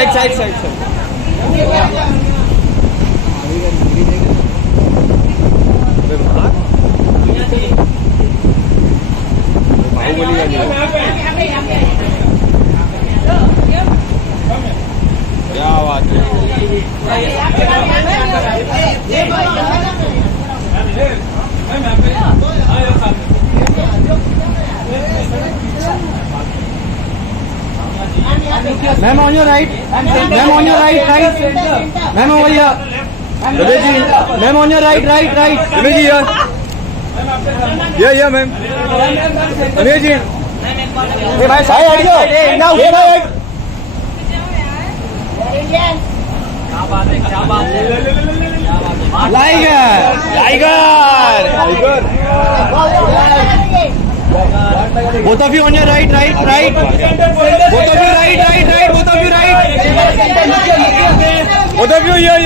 Side side side side क्या बात है। Ma'am on your right, ma'am on your right, right ma'am over here, Ramesh ji, ma'am on your right, right right Ramesh ji या ma'am, Ramesh जी भाई साइड हटियो ना उठे ना liger tiger both of you on your right, right, right, both of you right, right, right, both of you right, both of you here